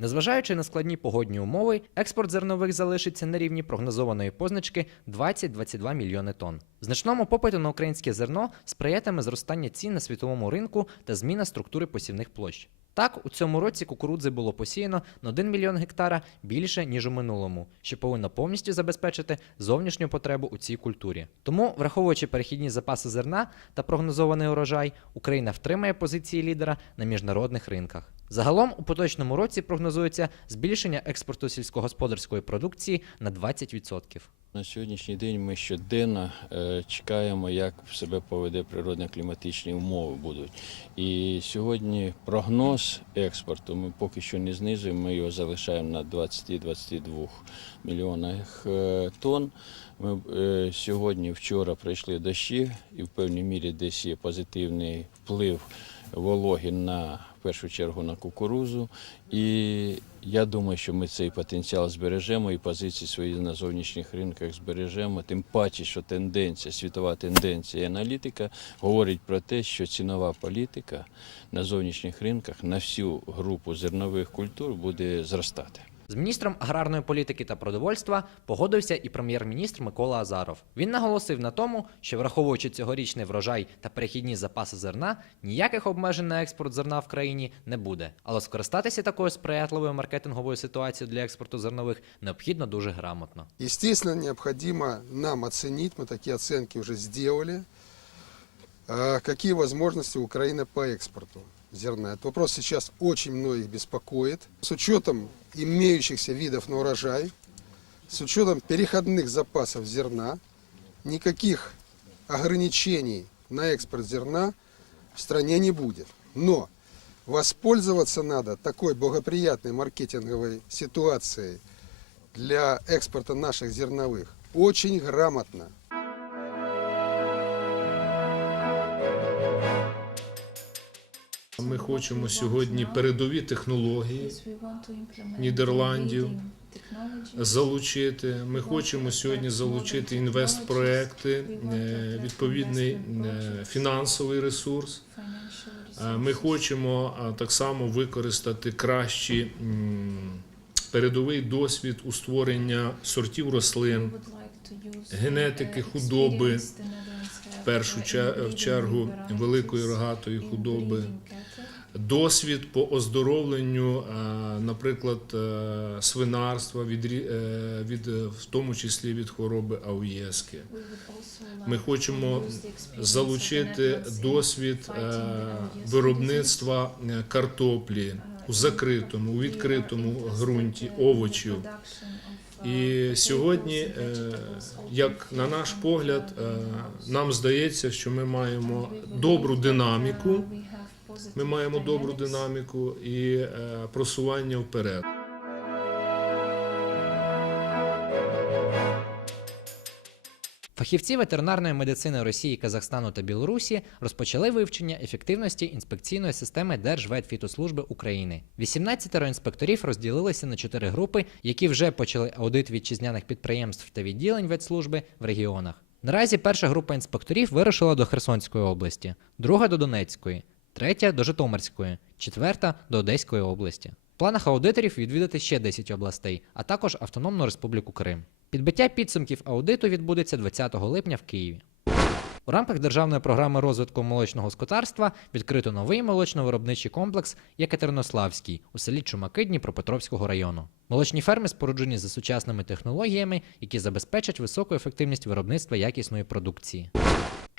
Незважаючи на складні погодні умови, експорт зернових залишиться на рівні прогнозованої позначки 20-22 мільйони тонн. Значному попиту на українське зерно сприятиме зростання цін на світовому ринку та зміна структури посівних площ. Так, у цьому році кукурудзи було посіяно на 1 мільйон гектара більше, ніж у минулому, що повинно повністю забезпечити зовнішню потребу у цій культурі. Тому, враховуючи перехідні запаси зерна та прогнозований урожай, Україна втримає позиції лідера на міжнародних ринках. Загалом у поточному році прогнозується збільшення експорту сільськогосподарської продукції на 20%. На сьогоднішній день ми щоденно е, чекаємо, як себе поведе природно-кліматичні умови будуть. І сьогодні прогноз експорту ми поки що не знизуємо, ми його залишаємо на 20-22 мільйонах е, тонн. Ми е, сьогодні, вчора прийшли дощі, і в певній мірі десь є позитивний вплив вологи на в першу чергу на кукурузу. І я думаю, що ми цей потенціал збережемо і позиції свої на зовнішніх ринках збережемо. Тим паче, що тенденція, світова тенденція і аналітика говорить про те, що цінова політика на зовнішніх ринках на всю групу зернових культур буде зростати. З міністром аграрної політики та продовольства погодився і прем'єр-міністр Микола Азаров. Він наголосив на тому, що враховуючи цьогорічний врожай та перехідні запаси зерна, ніяких обмежень на експорт зерна в країні не буде. Але скористатися такою сприятливою маркетинговою ситуацією для експорту зернових необхідно дуже грамотно. Естественно, необходимо нам оценить, мы такие оценки уже сделали, э, какие возможности Украины по экспорту Зерна. Этот вопрос сейчас очень многих беспокоит. С учетом имеющихся видов на урожай, с учетом переходных запасов зерна, никаких ограничений на экспорт зерна в стране не будет. Но воспользоваться надо такой благоприятной маркетинговой ситуацией для экспорта наших зерновых очень грамотно. Ми хочемо сьогодні передові технології Нідерландів залучити. Ми хочемо сьогодні залучити інвестпроекти, е, відповідний е, фінансовий ресурс. Ми хочемо так само використати кращий м, передовий досвід у створення сортів рослин, генетики худоби, в першу чергу великої рогатої худоби. Досвід по оздоровленню, е, наприклад, е, свинарства, від, е, від, в тому числі від хвороби ауєски. Ми хочемо залучити досвід виробництва картоплі у закритому, у відкритому ґрунті, овочів. І сьогодні, як на наш погляд, нам здається, що ми маємо добру динаміку. Ми маємо добру динаміку і е, просування вперед. Фахівці ветеринарної медицини Росії, Казахстану та Білорусі розпочали вивчення ефективності інспекційної системи Держветфітослужби України. 18 інспекторів розділилися на чотири групи, які вже почали аудит вітчизняних підприємств та відділень ветслужби в регіонах. Наразі перша група інспекторів вирушила до Херсонської області, друга до Донецької, третя до Житомирської, четверта до Одеської області. В планах аудиторів відвідати ще 10 областей, а також Автономну Республіку Крим. Підбиття підсумків аудиту відбудеться 20 липня в Києві. У рамках державної програми розвитку молочного господарства відкрито новий молочно-виробничий комплекс Єкатеринославський у селі Чумаки Дніпропетровського району. Молочні ферми споруджені за сучасними технологіями, які забезпечать високу ефективність виробництва якісної продукції.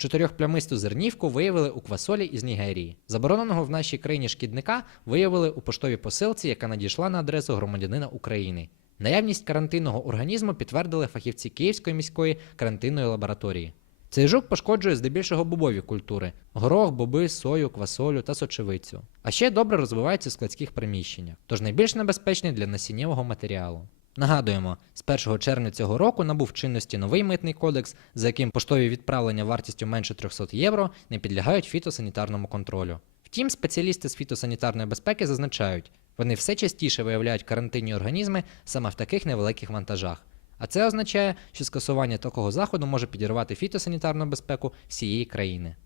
Чотирьохплямисту зернівку виявили у квасолі із Нігерії. Забороненого в нашій країні шкідника виявили у поштовій посилці, яка надійшла на адресу громадянина України. Наявність карантинного організму підтвердили фахівці Київської міської карантинної лабораторії. Цей жук пошкоджує здебільшого бобові культури: горох, боби, сою, квасолю та сочевицю. А ще добре розвивається в складських приміщеннях, тож найбільш небезпечний для насіннєвого матеріалу. Нагадуємо, з 1 червня цього року набув чинності новий митний кодекс, за яким поштові відправлення вартістю менше 300 євро не підлягають фітосанітарному контролю. Втім, спеціалісти з фітосанітарної безпеки зазначають, вони все частіше виявляють карантинні організми саме в таких невеликих вантажах. А це означає, що скасування такого заходу може підірвати фітосанітарну безпеку всієї країни.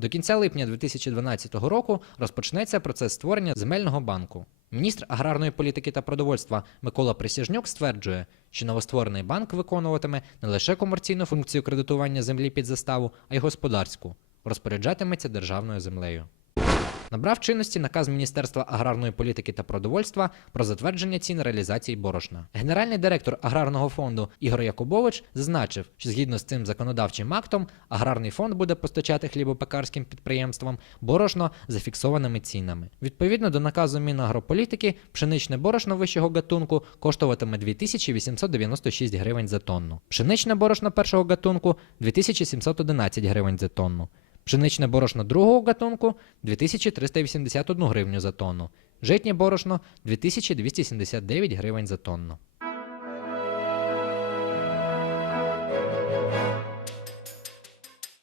До кінця липня 2012 року розпочнеться процес створення земельного банку. Міністр аграрної політики та продовольства Микола Присяжнюк стверджує, що новостворений банк виконуватиме не лише комерційну функцію кредитування землі під заставу, а й господарську, розпоряджатиметься державною землею. Набрав чинності наказ Міністерства аграрної політики та продовольства про затвердження цін реалізації борошна. Генеральний директор аграрного фонду Ігор Якубович зазначив, що згідно з цим законодавчим актом аграрний фонд буде постачати хлібопекарським підприємствам борошно за фіксованими цінами. Відповідно до наказу Мінагрополітики, пшеничне борошно вищого гатунку коштуватиме 2896 гривень за тонну. Пшеничне борошно першого гатунку 2711 гривень за тонну. Пшеничне борошно другого гатунку 2381 гривню за тонну. Житнє борошно 2279 гривень за тонну.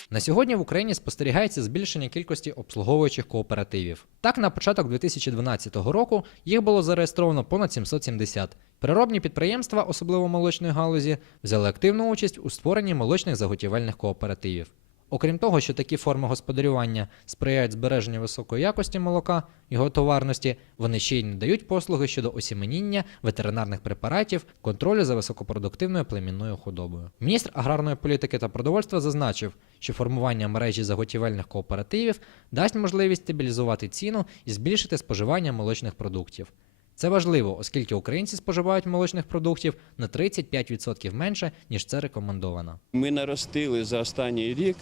На сьогодні в Україні спостерігається збільшення кількості обслуговуючих кооперативів. Так, на початок 2012 року їх було зареєстровано понад 770. Переробні підприємства, особливо молочної галузі, взяли активну участь у створенні молочних заготівельних кооперативів. Окрім того, що такі форми господарювання сприяють збереженню високої якості молока, його товарності, вони ще й надають послуги щодо осіменіння ветеринарних препаратів, контролю за високопродуктивною племінною худобою. Міністр аграрної політики та продовольства зазначив, що формування мережі заготівельних кооперативів дасть можливість стабілізувати ціну і збільшити споживання молочних продуктів. Це важливо, оскільки українці споживають молочних продуктів на 35% менше, ніж це рекомендовано. Ми наростили за останній рік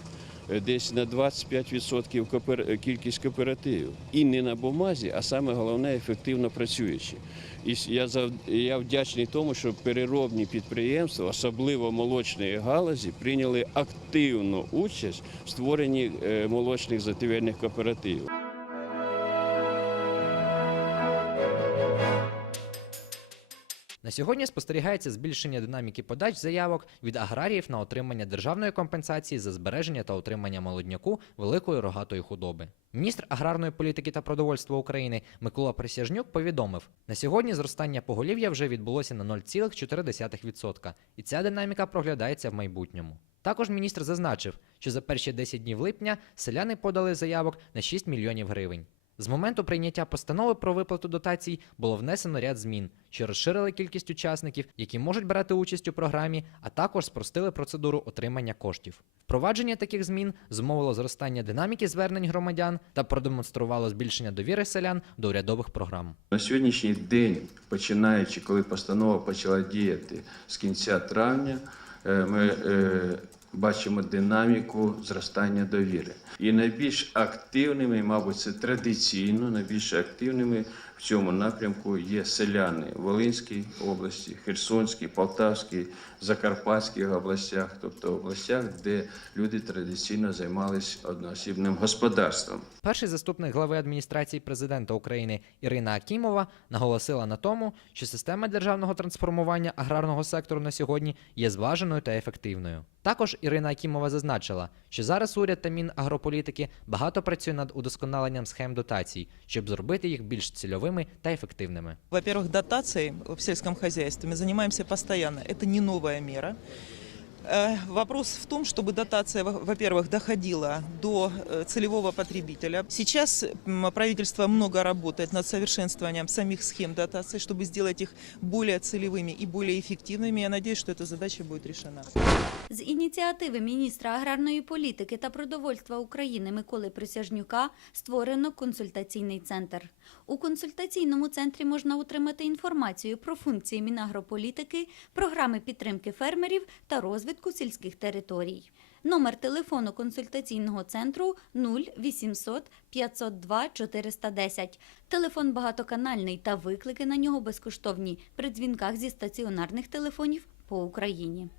е, десь на 25% коопер- е, кількість кооперативів. І не на бумазі, а саме головне ефективно працюючі. І я, я вдячний тому, що переробні підприємства, особливо молочної галузі, прийняли активну участь в створенні е, молочних затівельних кооперативів. Сьогодні спостерігається збільшення динаміки подач заявок від аграріїв на отримання державної компенсації за збереження та отримання молодняку великої рогатої худоби. Міністр аграрної політики та продовольства України Микола Присяжнюк повідомив: на сьогодні зростання поголів'я вже відбулося на 0,4%, і ця динаміка проглядається в майбутньому. Також міністр зазначив, що за перші 10 днів липня селяни подали заявок на 6 мільйонів гривень. З моменту прийняття постанови про виплату дотацій було внесено ряд змін, що розширили кількість учасників, які можуть брати участь у програмі, а також спростили процедуру отримання коштів. Впровадження таких змін зумовило зростання динаміки звернень громадян та продемонструвало збільшення довіри селян до урядових програм. На сьогоднішній день, починаючи, коли постанова почала діяти з кінця травня, е, ми е, бачимо динаміку зростання довіри. І найбільш активними, мабуть, це традиційно, найбільш активними в цьому напрямку є селяни Волинській області, Херсонській, Полтавській, Закарпатських областях, тобто областях, де люди традиційно займалися одноосібним господарством. Перший заступник глави адміністрації президента України Ірина Акімова наголосила на тому, що система державного трансформування аграрного сектору на сьогодні є зваженою та ефективною. Також Ірина Акімова зазначила, що зараз уряд та Мінагрополітики багато працює над удосконаленням схем дотацій, щоб зробити їх більш цільовими та ефективними. Во-первых, дотацией в сельском хозяйстве мы занимаемся постоянно. Это не новая мера. Э, Вопрос в том, чтобы дотация, во- во-первых, доходила до э, целевого потребителя. Сейчас м, правительство много работает над совершенствованием самих схем дотации, чтобы сделать их более целевыми и более эффективными. Я надеюсь, что эта задача будет решена. З ініціативи міністра аграрної політики та продовольства України Миколи Присяжнюка створено консультаційний центр. У консультаційному центрі можна отримати інформацію про функції Мінагрополітики, програми підтримки фермерів та розвитку сільських територій. Номер телефону консультаційного центру 0800 502 410. Телефон багатоканальний та виклики на нього безкоштовні при дзвінках зі стаціонарних телефонів по Україні.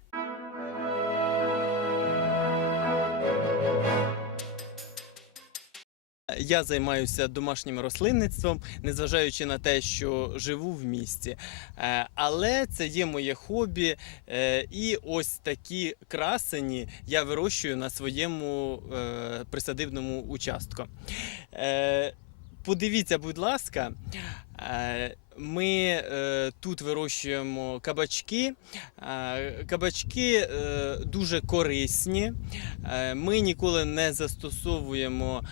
Я займаюся домашнім рослинництвом, незважаючи на те, що живу в місті. Е, Але це є моє хобі. е, І ось такі красені я вирощую на своєму е, присадибному участку. Подивіться, будь ласка. е, Ми е, тут вирощуємо кабачки. Е, Кабачки дуже корисні. Ми ніколи не застосовуємо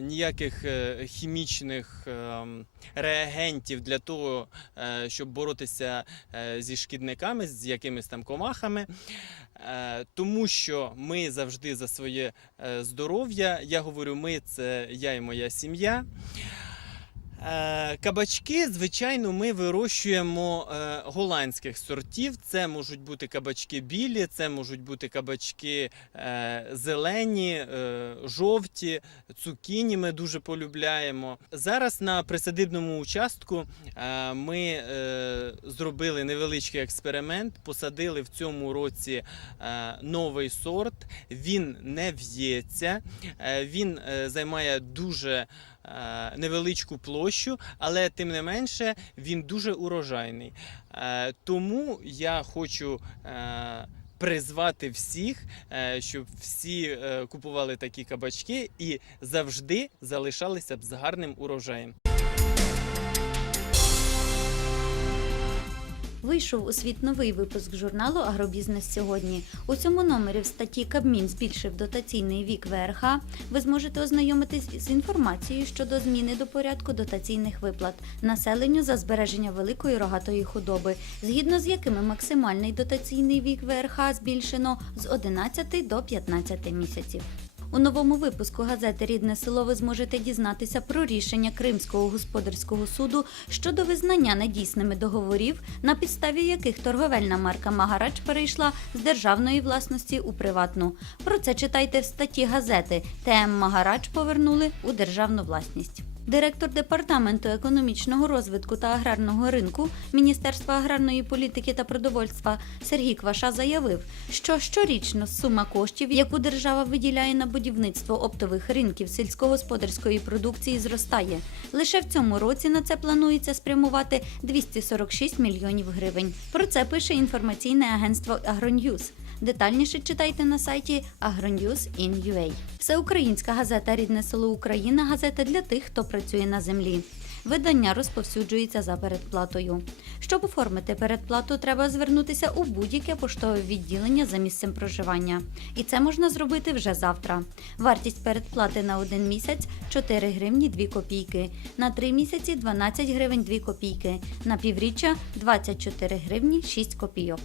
ніяких хімічних реагентів для того, щоб боротися зі шкідниками, з якимись там комахами. Е, Тому що ми завжди за своє е, здоров'я. Я говорю, ми це я і моя сім'я. Е, Кабачки, звичайно, ми вирощуємо е, голландських сортів. Це можуть бути кабачки білі, це можуть бути кабачки е, зелені, жовті, цукіні ми дуже полюбляємо. Зараз на присадибному участку ми зробили невеличкий експеримент, посадили в цьому році новий сорт. Він не в'ється, він займає дуже невеличку площу, але тим не менше він дуже урожайний. Е, Тому я хочу. е, Призвати всіх, е, щоб всі е, купували такі кабачки і завжди залишалися б з гарним урожаєм. Вийшов у світ новий випуск журналу Агробізнес сьогодні. У цьому номері в статті Кабмін збільшив дотаційний вік ВРХ. Ви зможете ознайомитись з інформацією щодо зміни до порядку дотаційних виплат населенню за збереження великої рогатої худоби, згідно з якими максимальний дотаційний вік ВРХ збільшено з 11 до 15 місяців. У новому випуску газети Рідне село ви зможете дізнатися про рішення Кримського господарського суду щодо визнання недійсними договорів, на підставі яких торговельна марка Магарач перейшла з державної власності у приватну. Про це читайте в статті газети ТМ Магарач повернули у державну власність. Директор департаменту економічного розвитку та аграрного ринку Міністерства аграрної політики та продовольства Сергій Кваша заявив, що щорічно сума коштів, яку держава виділяє на будівництво оптових ринків сільськогосподарської продукції, зростає. Лише в цьому році на це планується спрямувати 246 мільйонів гривень. Про це пише інформаційне агентство Агроньюз. Детальніше читайте на сайті agronews.in.ua. Всеукраїнська газета Рідне село Україна газета для тих, хто працює на землі. Видання розповсюджується за передплатою. Щоб оформити передплату, треба звернутися у будь-яке поштове відділення за місцем проживання. І це можна зробити вже завтра. Вартість передплати на один місяць 4 гривні 2 копійки, на 3 місяці 12 гривень 2 копійки, на півріччя 24 гривні 6 копійок.